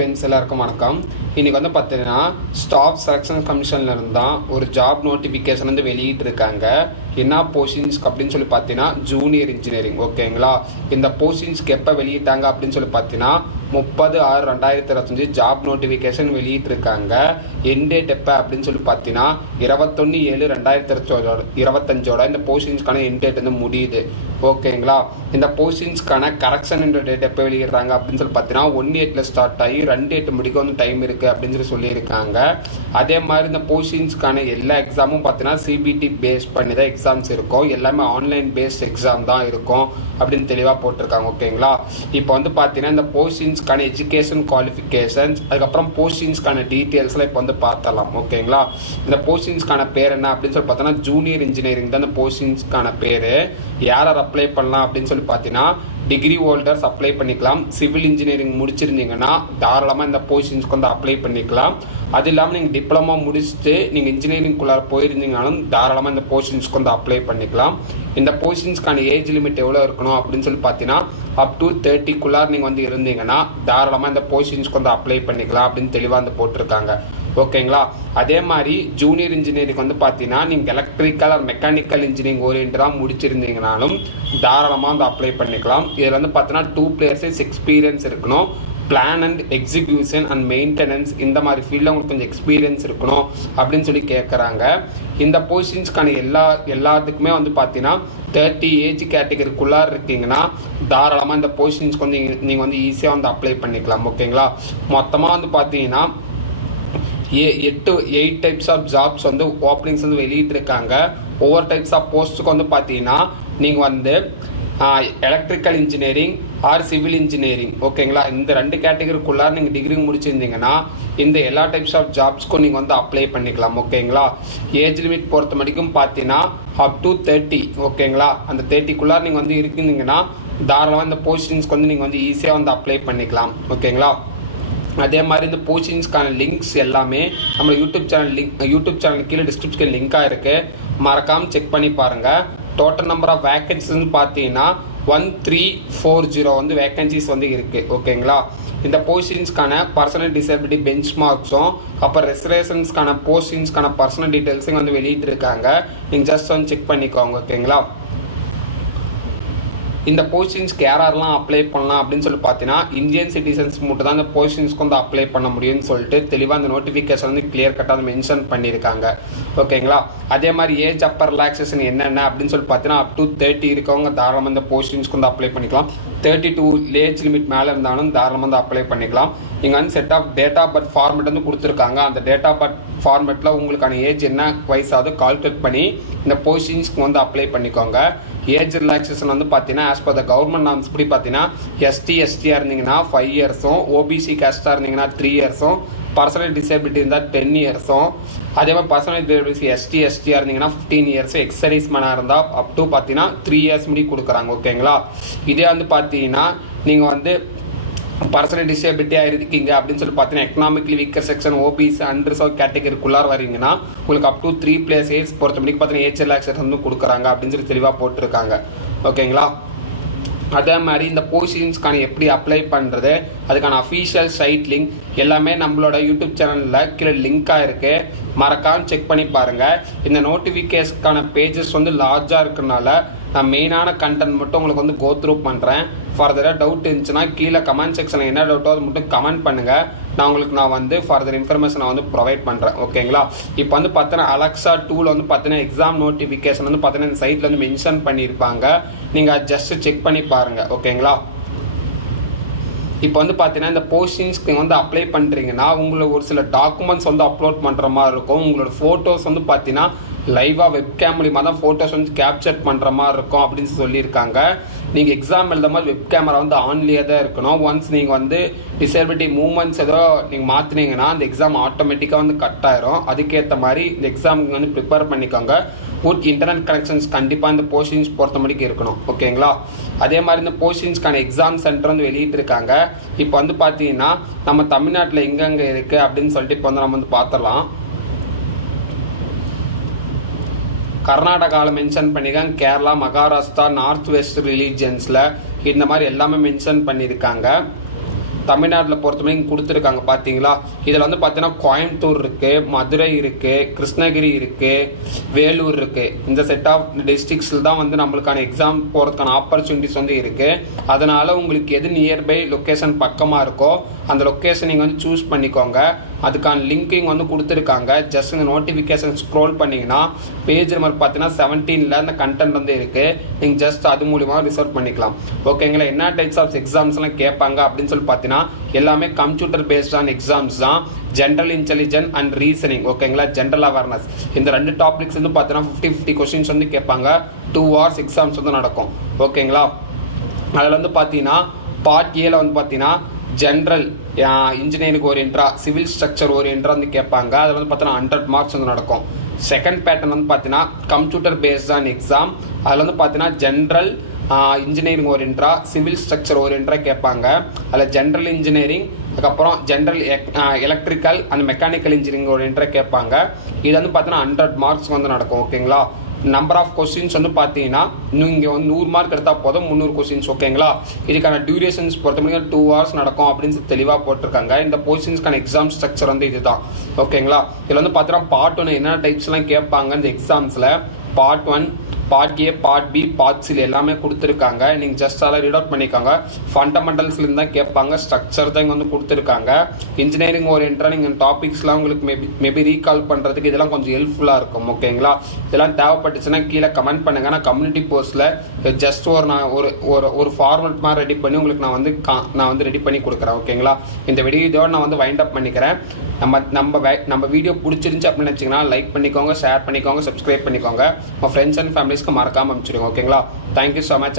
Friends எல்லாருக்கும் வணக்கம். இன்றைக்கி வந்து பார்த்தீங்கன்னா ஸ்டாஃப் செலெக்ஷன் கமிஷனில் இருந்தால் ஒரு ஜாப் நோட்டிஃபிகேஷன் வந்து வெளியிட்டிருக்காங்க. என்ன போஸ்டிங்ஸ்க்கு அப்படின்னு சொல்லி பார்த்தீங்கன்னா ஜூனியர் இன்ஜினியரிங். ஓகேங்களா, இந்த போஸ்டிங்ஸ்க்கு எப்போ வெளியிட்டாங்க அப்படின்னு சொல்லி பார்த்தீங்கன்னா 30/6/2025 ஜாப் நோட்டிஃபிகேஷன் வெளியிட்டிருக்காங்க. என் டேட் எப்போ அப்படின்னு சொல்லி பார்த்தீங்கன்னா 21/7/2025 இந்த போஸ்டிங்ஸ்க்கான என் டேட் வந்து முடியுது. ஓகேங்களா, இந்த போஸ்டிங்ஸ்க்கான கரெக்ஷன் டேட் எப்போ வெளியிடுறாங்க அப்படின்னு சொல்லி பார்த்தீங்கன்னா 1/8 ஸ்டார்ட் ஆகி 2/8 முடிக்க வந்து டைம் இருக்குது அப்படின்னு சொல்லியிருக்காங்க. அதே மாதிரி இந்த போஸ்டிங்ஸ்க்கான எல்லா எக்ஸாமும் பார்த்தீங்கன்னா சிபிடி பேஸ் பண்ணி தான் எக்ஸாம்ஸ் இருக்கும். எல்லாமே ஆன்லைன் பேஸ்ட் எக்ஸாம் தான் இருக்கும் அப்படின்னு தெளிவாக போட்டிருக்காங்க. ஓகேங்களா, இப்போ வந்து பார்த்தீங்கன்னா இந்த போஸ்டிங்ஸ்க்கான எஜுகேஷன் குவாலிஃபிகேஷன்ஸ், அதுக்கப்புறம் போஸ்டிங்ஸ்க்கான டீட்டெயில்ஸ்லாம் இப்போ வந்து பார்த்தலாம். ஓகேங்களா, இந்த போஸ்டிங்ஸ்க்கான பேர் என்ன அப்படின்னு சொல்லி பார்த்தோன்னா ஜூனியர் இன்ஜினியரிங் தான் இந்த போஸ்டிங்ஸ்க்கான பேர். யார் அப்ளை பண்ணலாம் அப்படின்னு சொல்லி பார்த்தீங்கன்னா டிகிரி ஹோல்டர்ஸ் அப்ளை பண்ணிக்கலாம். சிவில் இன்ஜினியரிங் முடிச்சிருந்தீங்கன்னா தாராளமாக இந்த போஸ்டிங்ஸ்க்கு வந்து அப்ளை பண்ணிக்கலாம். அது இல்லாமல் நீங்கள் டிப்ளமா முடிச்சுட்டு நீங்கள் இன்ஜினியரிங்குள்ளார போயிருந்தீங்கனாலும் தாராளமாக இந்த போஸ்டிங்ஸ்க்கு வந்து அப்ளை பண்ணிக்கலாம். இந்த போஸ்டிங்ஸ்க்கான ஏஜ் லிமிட் எவ்வளோ இருக்கணும் அப்படின்னு சொல்லி பார்த்தீங்கன்னா up to 30 நீங்கள் வந்து இருந்தீங்கன்னா தாராளமாக இந்த போஸ்டிங்ஸ்க்கு வந்து அப்ளை பண்ணிக்கலாம் அப்படின்னு தெளிவாக வந்து போட்டிருக்காங்க. ஓகேங்களா, அதே மாதிரி ஜூனியர் இன்ஜினியரிங் வந்து பார்த்தீங்கன்னா நீங்கள் எலக்ட்ரிக்கல் ஆர் மெக்கானிக்கல் இன்ஜினியரிங் ஓரியன்டாக முடிச்சிருந்தீங்கனாலும் தாராளமாக வந்து அப்ளை பண்ணிக்கலாம். இதில் வந்து பார்த்தீங்கன்னா 2 years எக்ஸ்பீரியன்ஸ் இருக்கணும். Plan and execution and maintenance இந்த மாதிரி ஃபீல்டில் உங்களுக்கு கொஞ்சம் எக்ஸ்பீரியன்ஸ் இருக்கணும் அப்படின்னு சொல்லி கேட்குறாங்க. இந்த பொசிஷன்ஸ்க்கான எல்லாத்துக்குமே வந்து பார்த்தீங்கன்னா 30 ஏஜ் கேட்டகரிக்குள்ளார இருக்கீங்கன்னா தாராளமாக இந்த பொசிஷன்ஸ்க்கு வந்து நீங்கள் வந்து ஈஸியாக வந்து அப்ளை பண்ணிக்கலாம். ஓகேங்களா, மொத்தமாக வந்து பார்த்தீங்கன்னா 8 டைப்ஸ் ஆஃப் ஜாப்ஸ் வந்து ஓப்பனிங்ஸ் வந்து வெளியிட்டிருக்காங்க. ஒவ்வொரு டைப்ஸ் ஆஃப் போஸ்ட்டுக்கு வந்து பார்த்தீங்கன்னா நீங்கள் வந்து electrical engineering or civil engineering, ஓகேங்களா, இந்த 2 கேட்டகரிக்குள்ளார நீங்கள் டிகிரி முடிச்சிருந்தீங்கன்னா இந்த எல்லா டைப்ஸ் ஆஃப் ஜாப்ஸ்க்கும் நீங்கள் வந்து அப்ளை பண்ணிக்கலாம். ஓகேங்களா, ஏஜ் லிமிட் பொறுத்த வரைக்கும் பார்த்தீங்கன்னா up to 30. ஓகேங்களா, அந்த 30க்குள்ளார நீங்கள் வந்து இருந்தீங்கன்னா தாராளமாக இந்த போஸ்டிங்ஸ்க்கு வந்து நீங்கள் வந்து ஈஸியாக வந்து அப்ளை பண்ணிக்கலாம். ஓகேங்களா, அதே மாதிரி இந்த போஸ்டிங்ஸ்க்கான லிங்க்ஸ் எல்லாமே நம்ம யூடியூப் சேனல் கீழே டிஸ்கிரிப்ஷன் லிங்காக இருக்குது, மறக்காமல் செக் பண்ணி பாருங்கள். டோட்டல் நம்பர் ஆஃப் வேக்கன்சிஸ் வந்து பார்த்தீங்கன்னா 1340 வந்து வேக்கன்சிஸ் வந்து இருக்குது. ஓகேங்களா, இந்த போஸ்டிங்ஸ்க்கான பர்சனல் டிசபிலிட்டி பெஞ்ச் மார்க்ஸும் அப்புறம் ரெசர்வேஷன்ஸ்க்கான போஸ்டிங்ஸ்க்கான பர்சனல் டீட்டெயில்ஸும் வந்து வெளியிட்டிருக்காங்க. நீங்கள் ஜஸ்ட் வந்து செக் பண்ணிக்கோங்க. ஓகேங்களா, இந்த போஸ்டிங்ஸ்க்கு யாரெல்லாம் அப்ளை பண்ணலாம் அப்படின்னு சொல்லி பார்த்தீங்கன்னா இந்தியன் சிட்டிசன்ஸ் மட்டும் தான் இந்த போஸ்டிங்ஸ்க்கு வந்து அப்ளை பண்ண முடியும்னு சொல்லிட்டு தெளிவாக அந்த நோட்டிஃபிகேஷன் வந்து கிளியர் கட்டாக மென்ஷன் பண்ணியிருக்காங்க. ஓகேங்களா, அதே மாதிரி ஏஜ் அப்பர் ரிலாக்ஸேஷன் என்னென்ன அப்படின்னு சொல்லி பார்த்தீங்கன்னா up to 30 இருக்கவங்க தாராளமாக இந்த போஸ்டிங்ஸ்க்கு வந்து அப்ளை பண்ணிக்கலாம். 32 ஏஜ் லிமிட் மேலே இருந்தாலும் தாராளமாக வந்து அப்ளை பண்ணிக்கலாம். நீங்கள் வந்து set of date of birth format வந்து கொடுத்துருக்காங்க. அந்த டேட் ஆஃப் பர்த் ஃபார்மேட்டில் உங்களுக்கான ஏஜ் என்ன வயசாவது கால்குலேட் பண்ணி இந்த போஸ்டிங்ஸ்க்கு வந்து அப்ளை பண்ணிக்கோங்க. ஏஜ் ரிலாக்ஸேஷன் வந்து பார்த்தீங்கன்னா as per the government norms படி பார்த்தீங்கன்னா ST/STயாக இருந்தீங்கன்னா 5 yearsம், OBC கேஸ்டாக இருந்தீங்கன்னா 3 yearsம், பர்சனல் டிசபிலிட்டி இருந்தால் 10 yearsம், அதே மாதிரி பர்சனல் டிசபிலிட்டி ST/STயாக இருந்தீங்கன்னா 15 years, எக்ஸர்சைஸ் மேனாக இருந்தால் அப் டு பார்த்தீங்கன்னா 3 years முடி கொடுக்குறாங்க. ஓகேங்களா, இதே வந்து பார்த்தீங்கன்னா நீங்கள் வந்து பர்சனல் டிசபிலிட்டியாக இருக்கீங்க அப்படின்னு சொல்லி பார்த்தீங்கன்னா economically weaker section OBC unreserved கேட்டகரிக்குள்ளார வரீங்கன்னா உங்களுக்கு up to 3+ years பொறுத்த முடிக்கு பார்த்தீங்கன்னா ஏஜ் ரிலாக்ஸேஷன் வந்து கொடுக்குறாங்க அப்படின்னு சொல்லி தெளிவாக போட்டிருக்காங்க. ஓகேங்களா, அதே மாதிரி இந்த போஸ்டிங்ஸ்க்கான எப்படி அப்ளை பண்ணுறது அதுக்கான அஃபீஷியல் சைட் லிங்க் எல்லாமே நம்மளோட யூடியூப் சேனலில் கீழே லிங்காக இருக்குது, மறக்காமல் செக் பண்ணி பாருங்கள். இந்த நோட்டிஃபிகேஷனுக்கான பேஜஸ் வந்து லார்ஜாக இருக்கிறனால நான் மெயினான கண்டென்ட் மட்டும் உங்களுக்கு வந்து கோ த்ரூ பண்ணுறேன். ஃபர்தராக டவுட் இருந்துச்சுன்னா கீழே கமெண்ட் செக்ஷனில் என்ன டவுட்டோ அது மட்டும் கமெண்ட் பண்ணுங்கள். நான் வந்து ஃபர்தர் இன்ஃபர்மேஷன் வந்து ப்ரொவைட் பண்ணுறேன். ஓகேங்களா, இப்போ வந்து பார்த்தீங்கன்னா அலெக்ஸா டூவில் வந்து பார்த்தீங்கன்னா எக்ஸாம் நோட்டிஃபிகேஷன் வந்து பார்த்தீங்கன்னா இந்த சைட்டில் வந்து மென்ஷன் பண்ணியிருப்பாங்க. நீங்கள் ஜஸ்ட் செக் பண்ணி பாருங்கள். ஓகேங்களா, இப்போ வந்து பார்த்தீங்கன்னா இந்த போஸ்டிங்ஸ்க்கு வந்து அப்ளை பண்ணுறீங்கன்னா உங்களுக்கு ஒரு சில டாக்குமெண்ட்ஸ் வந்து அப்லோட் பண்ணுற மாதிரி இருக்கும். உங்களோட ஃபோட்டோஸ் வந்து பார்த்தீங்கன்னா லைவாக வெப்கேம் மூலிமா தான் ஃபோட்டோஸ் வந்து கேப்சர் பண்ணுற மாதிரி இருக்கும் அப்படின்னு சொல்லியிருக்காங்க. நீங்கள் எக்ஸாம் எழுத மாதிரி வெப் கேமரா வந்து ஆன்லேயே தான் இருக்கணும். ஒன்ஸ் நீங்கள் வந்து டிசபிலிட்டி மூவ்மெண்ட்ஸ் ஏதோ நீங்கள் மாற்றினீங்கன்னா அந்த எக்ஸாம் ஆட்டோமேட்டிக்காக வந்து கட் ஆயிரும். அதுக்கேற்ற மாதிரி இந்த எக்ஸாமுக்கு வந்து ப்ரிப்பேர் பண்ணிக்கோங்க. குட் இன்டர்நெட் கனெக்ஷன்ஸ் கண்டிப்பாக இந்த போஸ்டிங்ஸ் பொறுத்த முடிக்கு இருக்கணும். ஓகேங்களா, அதே மாதிரி இந்த போஸ்டிங்ஸ்க்கான எக்ஸாம் சென்டர் வந்து வெளியிட்டிருக்காங்க. இப்போ வந்து பார்த்தீங்கன்னா நம்ம தமிழ்நாட்டில் எங்கெங்கே இருக்குது அப்படின்னு சொல்லிட்டு இப்போ வந்து நம்ம வந்து பார்த்துடலாம். கர்நாடகாவில் மென்ஷன் பண்ணியிருக்காங்க, கேரளா, மகாராஷ்டிரா, நார்த் வெஸ்ட் ரிலீஜன்ஸில் இந்த மாதிரி எல்லாமே மென்ஷன் பண்ணியிருக்காங்க. தமிழ்நாட்டில் பொறுத்தவரைக்கும் கொடுத்துருக்காங்க பார்த்தீங்களா. இதில் வந்து பார்த்தீங்கன்னா கோயம்புத்தூர் இருக்குது, மதுரை இருக்குது, கிருஷ்ணகிரி இருக்குது, வேலூர் இருக்குது. இந்த செட் ஆஃப் டிஸ்ட்ரிக்ஸில் தான் வந்து நம்மளுக்கான எக்ஸாம் போகிறதுக்கான ஆப்பர்ச்சுனிட்டிஸ் வந்து இருக்குது. அதனால் உங்களுக்கு எது நியர்பை லொக்கேஷன் பக்கமாக இருக்கோ அந்த லொக்கேஷன் நீங்கள் வந்து சூஸ் பண்ணிக்கோங்க. அதுக்கான லிங்கிங் வந்து கொடுத்துருக்காங்க. ஜஸ்ட் இந்த நோட்டிஃபிகேஷன் ஸ்க்ரோல் பண்ணிங்கன்னா பேஜ் நம்பர் பார்த்தீங்கன்னா 17ல் அந்த கண்டென்ட் வந்து இருக்குது. நீங்கள் ஜஸ்ட் அது மூலிமா ரிசர்வ் பண்ணிக்கலாம். ஓகேங்களா. என்ன டைப்ஸ் ஆஃப் எக்ஸாம்ஸ்லாம் கேட்பாங்க அப்படின்னு சொல்லி பார்த்தீங்கன்னா எல்லாமே கம்ப்யூட்டர் பேஸ்டான எக்ஸாம்ஸ் தான். ஜென்ரல் இன்டெலிஜென்ஸ் அண்ட் ரீசனிங், ஓகேங்களா, ஜென்ரல் அவேர்னஸ், இந்த 2 டாபிக்ஸ் வந்து பார்த்தீங்கன்னா 50 கொஸ்டின்ஸ் வந்து கேட்பாங்க. 2 hours எக்ஸாம்ஸ் வந்து நடக்கும். ஓகேங்களா. அதில் வந்து பார்த்தீங்கன்னா பார்ட் ஏல வந்து பார்த்தீங்கன்னா ஜென்ரல் இன்ஜினியரிங் ஓரியன்டா, சிவில் ஸ்ட்ரக்சர் ஓரியன்டா வந்து கேட்பாங்க. அதில் வந்து பார்த்தீங்கன்னா 100 marks வந்து நடக்கும். செகண்ட் பேட்டர்ன் வந்து பார்த்தீங்கன்னா கம்ப்யூட்டர் பேஸ்டான எக்ஸாம். அதில் வந்து பார்த்தீங்கன்னா ஜென்ரல் இன்ஜினியரிங் ஓரியன்டா, சிவில் ஸ்ட்ரக்சர் ஓரியன்டா கேட்பாங்க. அதில் ஜென்ரல் இன்ஜினியரிங், அதுக்கப்புறம் general electrical and mechanical engineering ஓரியன்டா கேட்பாங்க. இது வந்து பார்த்தீங்கன்னா 100 marks வந்து நடக்கும். ஓகேங்களா. நம்பர் ஆஃப் கொஸ்டின்ஸ் வந்து பார்த்தீங்கன்னா நீங்கள் வந்து 100 mark எடுத்தால் போதும், 300 கொஸ்டின்ஸ். ஓகேங்களா. இதுக்கான டியூரேஷன்ஸ் பொறுத்த முடியும் 2 hours நடக்கும் அப்படின்னு தெளிவாக போட்டிருக்காங்க. இந்த பொசிஷன்ஸ்க்கான எக்ஸாம் ஸ்ட்ரக்சர் வந்து இதுதான். ஓகேங்களா. இதில் வந்து பார்த்தீங்கன்னா பார்ட் 1 என்ன டைப்ஸ்லாம் கேட்பாங்க இந்த எக்ஸாம்ஸில். Part 1, part A, part B, part C எல்லாமே கொடுத்துருக்காங்க. நீங்கள் ஜஸ்ட் அதெல்லாம் ரீட் அவுட் பண்ணிக்கோங்க. ஃபண்டமெண்டல்ஸ்லேருந்து தான் கேட்பாங்க, ஸ்ட்ரக்சர் தான் இங்கே வந்து கொடுத்துருக்காங்க. இன்ஜினியரிங் ஓரியன்டாக நீங்கள் டாபிக்ஸ்லாம் உங்களுக்கு மேபி ரீகால் பண்ணுறதுக்கு இதெல்லாம் கொஞ்சம் ஹெல்ப்ஃபுல்லாக இருக்கும். ஓகேங்களா. இதெல்லாம் தேவைப்பட்டுச்சுன்னா கீழே கமெண்ட் பண்ணுங்கள். நான் கம்யூனிட்டி போஸ்ட்டில் ஜஸ்ட் ஒரு ஃபார்மேட் மாதிரி ரெடி பண்ணி உங்களுக்கு நான் வந்து ரெடி பண்ணி கொடுக்குறேன். ஓகேங்களா. இந்த வீடியோட நான் வந்து வைண்ட் அப் பண்ணிக்கிறேன். நம்ம வீடியோ பிடிச்சிருந்துச்சு அப்படின்னு நினச்சிங்கன்னா லைக் பண்ணிக்கோங்க, ஷேர் பண்ணிக்கோங்க, சப்ஸ்கிரைப் பண்ணிக்கோங்க. உங்கள் ஃப்ரெண்ட்ஸ் அண்ட் ஃபேமிலிஸ்க்கு மறக்காமல் அனுப்பிச்சிடுங்க. ஓகேங்களா. Thank you so much.